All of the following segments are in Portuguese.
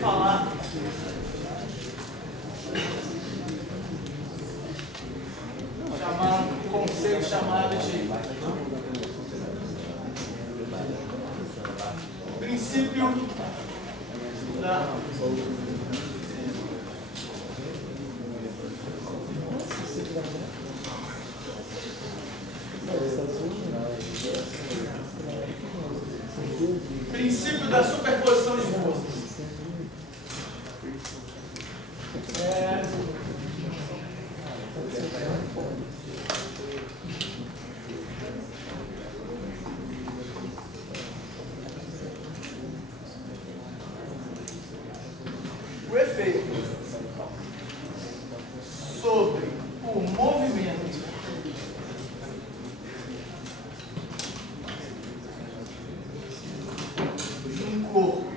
falar um conceito chamado de princípio da superposição de forças. O efeito sobre o movimento de um corpo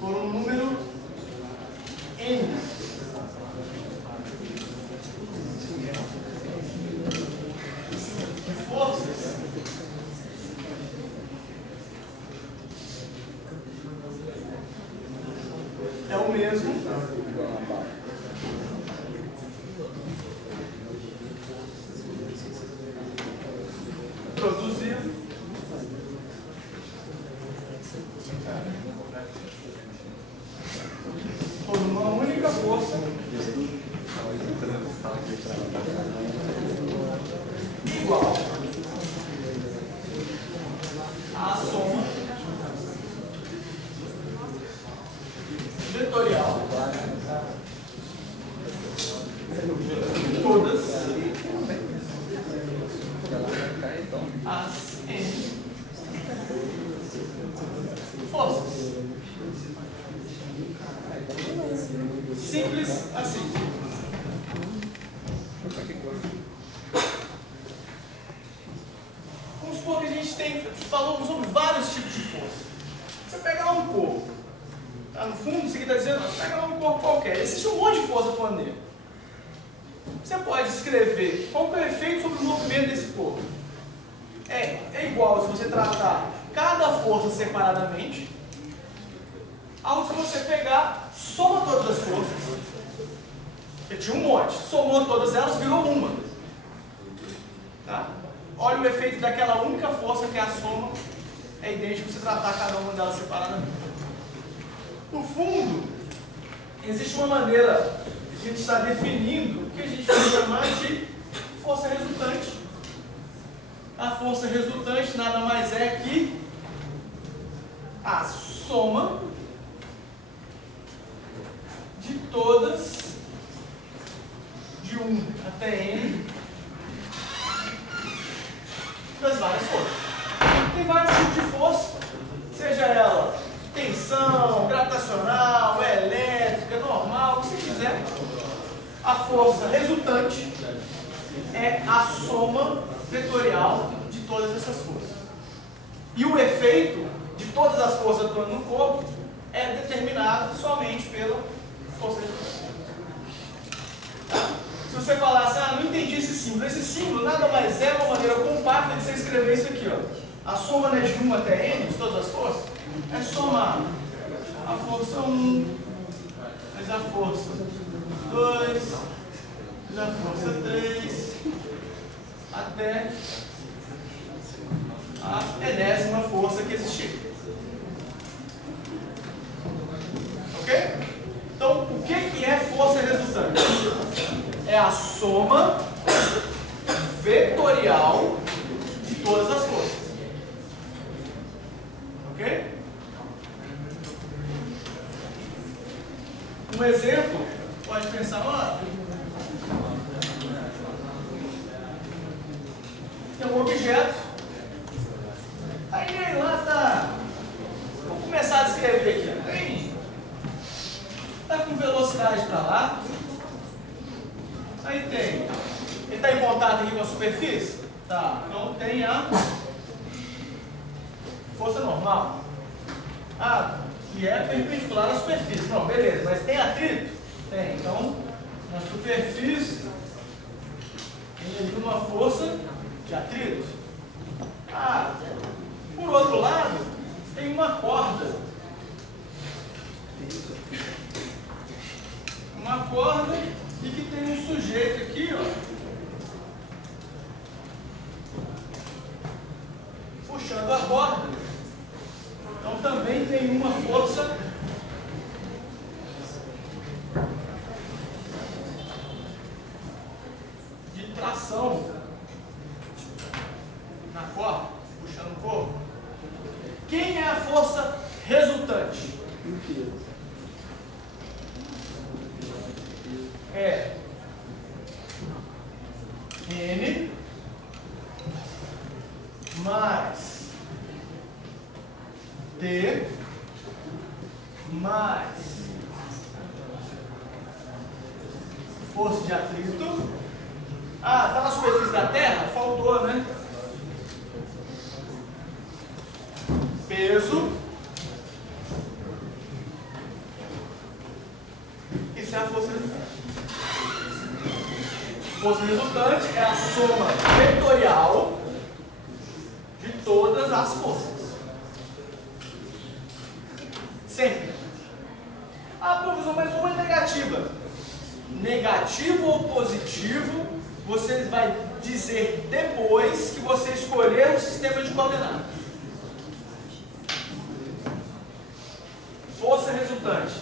por um número N de forças é o mesmo produzido por uma única força igual à soma vetorial de todas as N forças. Simples assim. Vamos supor que a gente falou sobre vários tipos de força. Você pegar um corpo, tá? No fundo, isso aqui está dizendo, você pegar um corpo qualquer, existe um monte de força atuando nele. Você pode escrever qual que é o efeito sobre o movimento desse corpo. É igual se você tratar cada força separadamente, ao se você pegar, soma todas as forças. Porque tinha um monte, somou todas elas, virou uma. Tá? Olha o efeito daquela única força que é a soma, é idêntico se você tratar cada uma delas separadamente. No fundo, existe uma maneira de a gente estar definindo o que a gente vai chamar de força resultante. A força resultante nada mais é que a soma de todas, de 1 até N, das várias forças. Tem vários tipos de força, seja ela tensão, gravitacional, elétrica, normal, o que você quiser. A força resultante é a soma vetorial de todas essas forças. E o efeito de todas as forças atuando no corpo é determinado somente pela força resultante. Tá? Se você falasse, não entendi esse símbolo nada mais é uma maneira compacta de você escrever isso aqui, ó. A soma, né, de 1 até N, de todas as forças, é somar a força 1, mais a força 2, mais a força 3, até a enésima força que existir. Ok? Então, o que é força resultante? É a soma vetorial de todas as forças. Ok? Um exemplo, pode pensar, tem um objeto, aí lá está, vou começar a descrever aqui, está com velocidade para lá, aí tem, ele está em contato aqui com a superfície? Tá, então tem a força normal, que é perpendicular à superfície. Não, beleza, mas tem atrito? Tem, então na superfície tem ali uma força de atrito. Ah, por outro lado, tem uma corda. Uma corda e que tem um sujeito aqui, ó, puxando a corda. Então também tem uma força de tração na corda, puxando o corpo. Quem é a força resultante? É N mais D mais força de atrito. Ah, tá na superfície da Terra? Faltou, né? Peso. Isso é a força resultante. Força resultante é a soma vetorial de todas as forças. Sempre. Ah, professor, mas uma é negativa. Negativo ou positivo, você vai dizer depois que você escolher o sistema de coordenadas. Força resultante.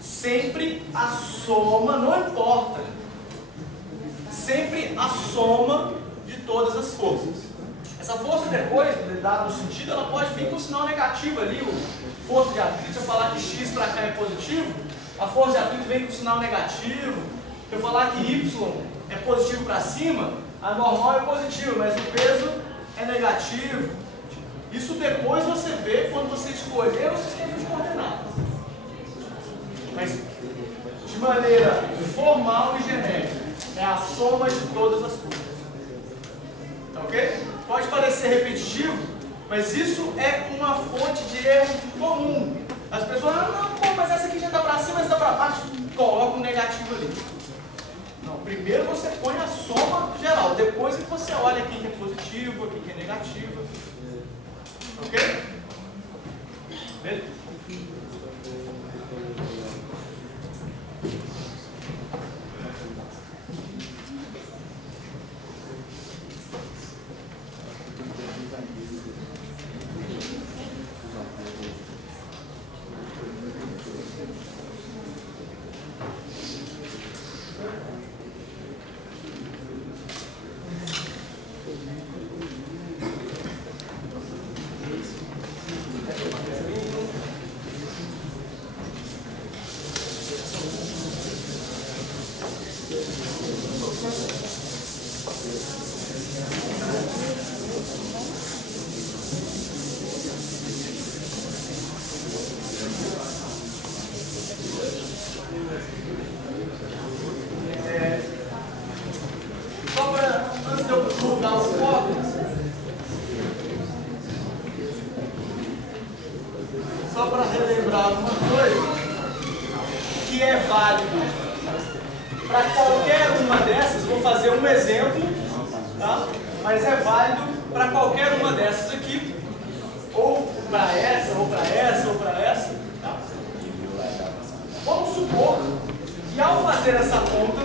Sempre a soma, não importa. Sempre a soma de todas as forças. Essa força depois, dado o sentido, ela pode vir com sinal negativo ali. Força de atrito, se eu falar que x para cá é positivo, a força de atrito vem com sinal negativo. Se eu falar que y é positivo para cima, a normal é positiva, mas o peso é negativo. Isso depois você vê quando você escolher o sistema de coordenadas. Mas de maneira formal e genérica, é a soma de todas as forças. Tá ok? Pode parecer repetitivo, mas isso é uma fonte de erro comum. As pessoas, não, mas essa aqui já está para cima, essa está para baixo, coloca um negativo ali. Não, primeiro você põe a soma geral, depois é que você olha aqui que é positivo, aqui que é negativo. Ok? Beleza? Só para relembrar uma coisa que é válido para qualquer uma dessas, vou fazer um exemplo, tá? Mas é válido para qualquer uma dessas aqui, ou para essa, ou para essa, ou para essa. Tá? Vamos supor que ao fazer essa conta,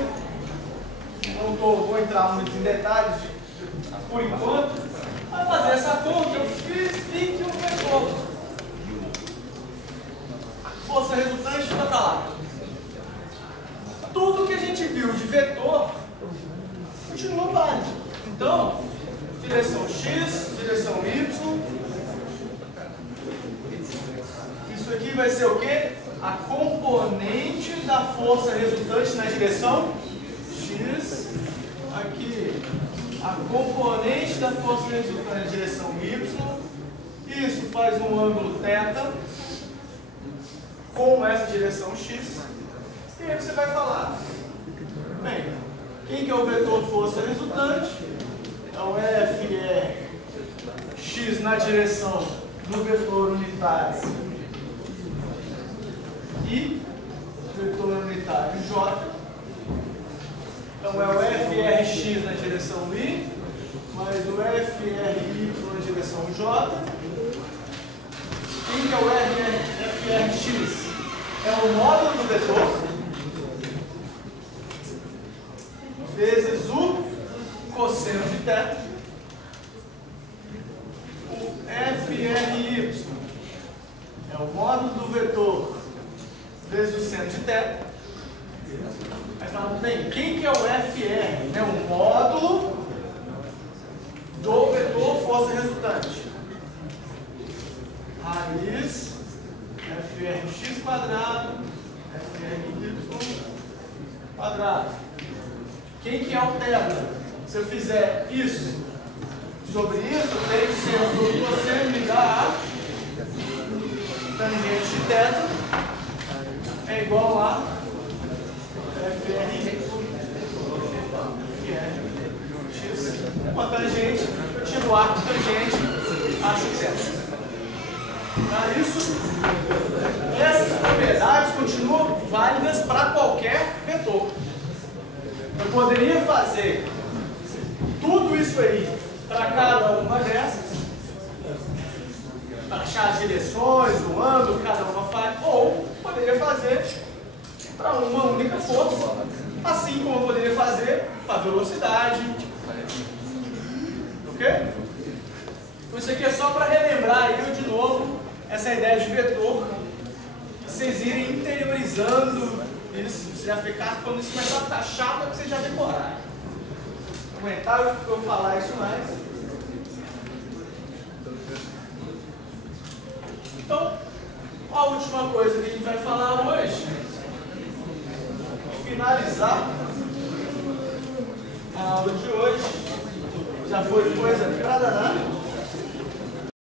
não vou entrar muito em detalhes por enquanto, ao fazer essa conta eu vi que um vetor. Força resultante fica para lá. Tudo que a gente viu de vetor continua válido. Então, direção x, direção y. Isso aqui vai ser o quê? A componente da força resultante na direção x. Aqui, a componente da força resultante na direção y. Isso faz um ângulo θ com essa direção x, e aí você vai falar, bem, quem que é o vetor força resultante? Então F é x na direção do vetor unitário e vetor unitário J. Então Então é o FRX na direção I, mais o FRY na direção J. Quem que é o FRX? É o módulo do vetor vezes o cosseno de θ. O FRY é o módulo do vetor vezes o seno de θ. Aí fala, bem, quem que é o FR? É o módulo do vetor força resultante. Raiz FRX quadrado, FRY quadrado. Quem que alterna? Se eu fizer isso sobre isso, eu tenho seno sobre cosseno me dá a tangente de θ é igual a FRX, uma tangente, eu tiro o arco tangente, acho θ. Tá, isso, essas propriedades continuam válidas para qualquer vetor. Eu poderia fazer tudo isso aí para cada uma dessas, achar as direções, o ângulo que cada uma faz, ou poderia fazer para uma única força, assim como eu poderia fazer para velocidade. Ok? Então isso aqui é só para relembrar aí de novo essa ideia de vetor, vocês irem interiorizando isso, você já ficar, quando isso começar a ficar chato, é que você já decorar. Aguentar eu falar isso mais. Então, a última coisa que a gente vai falar hoje, finalizar a aula de hoje, já foi coisa pra danar.